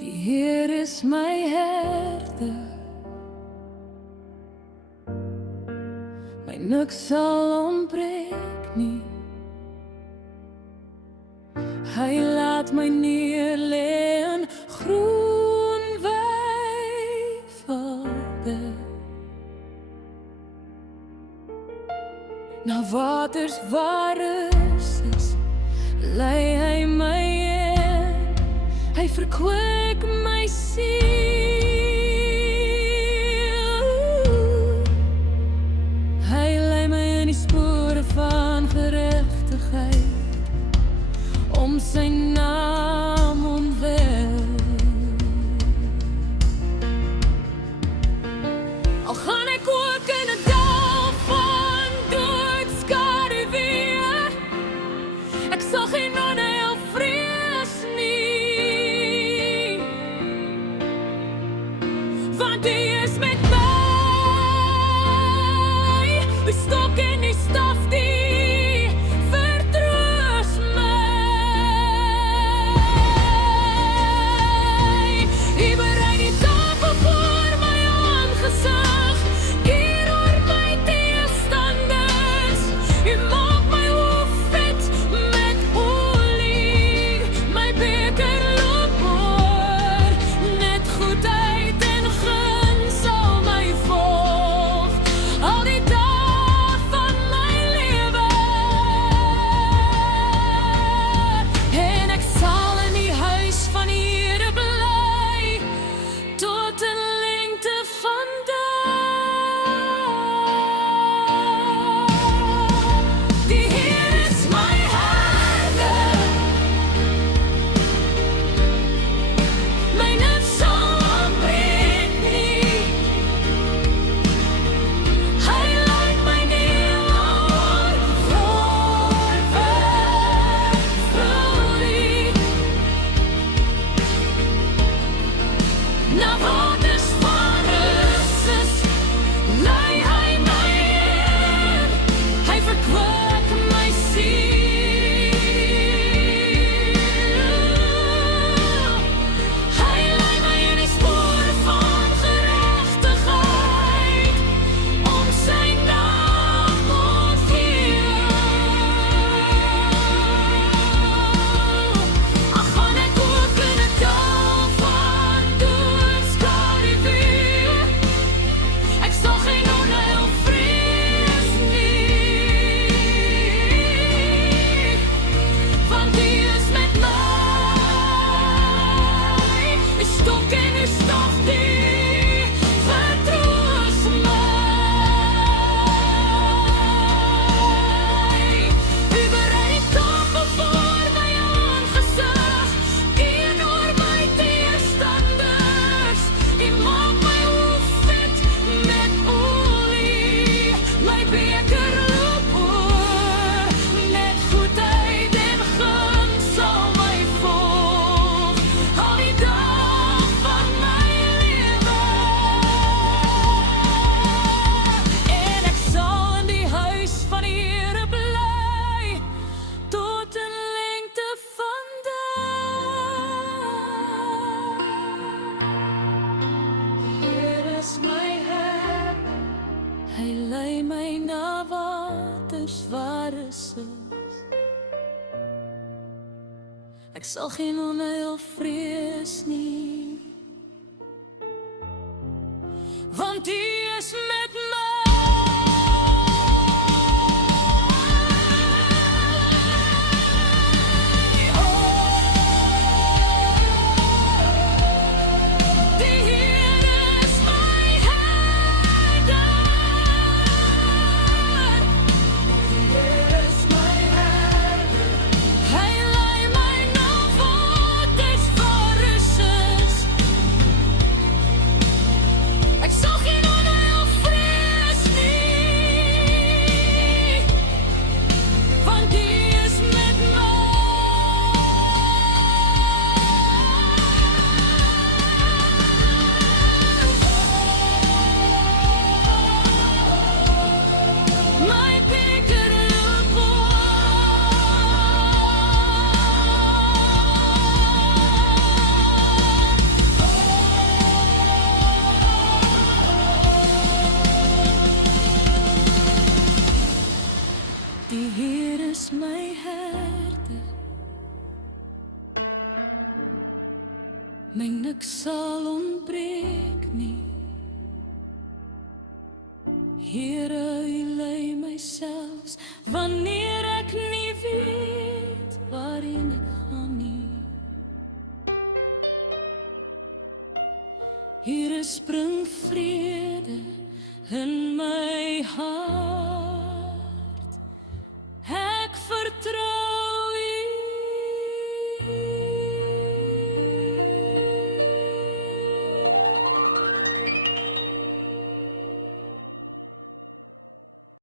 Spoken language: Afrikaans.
Die Heer is my herder, my niks sal ontbreek nie. Hy laat my neerlê in groen weivelde, na waters waar rus is, lei hy my in. Hy verkwik my siel. Hy lei my in die spore van geregtigheid, om sy naam ontwil. Al gaan ek ook in 'n dal van doodskaduwee, ek sal geen onheil vrees nie, want U is met my. Die stok en die staf die vertroos my. U berei die tafel voor my aangesig, hier oor my teestanders. U maak my hoof vet met olie, my beker loop oor. Net goedheid en guns sal my volg, al die dae van my lewe. En ek sal in die huis van die Here bly, tot in lengte van dae. Die Heer is my herder, my niks sal ontbreek nie. Hy lei my neer oor groen weivelde, na waters van rus is, lei hy my in. Hy verkwik my siel. Hy lei my in die spore van geregtigheid, om sy naam ontwil. Al gaan ek ook in 'n dal van doodskaduwee, ek sal geen onheil vrees nie, want U is met my. Die stok en die staf die vertroos my. U berei die tafel voor my aangesig, teenoor my teestanders. U maak my hoof vet met olie, my beker loop oor. Net goedheid en guns sal my volg, al die dae van my lewe. En ek sal in die huis van die Here bly, tot in lengte van dae. Hier is my herder, hy lei my na waters waar rus is. Ek sal geen onheil vrees nie, want U is met my. Die Heer is my herder. Die Heer is my herder. Hy lei my na waters waar rus is. Ek sal geen onheil vrees my niks sal ontbreek nie. Here, U lei my selfs wanneer ek nie weet waarheen ek gaan nie. Here, spring vrede in my hart.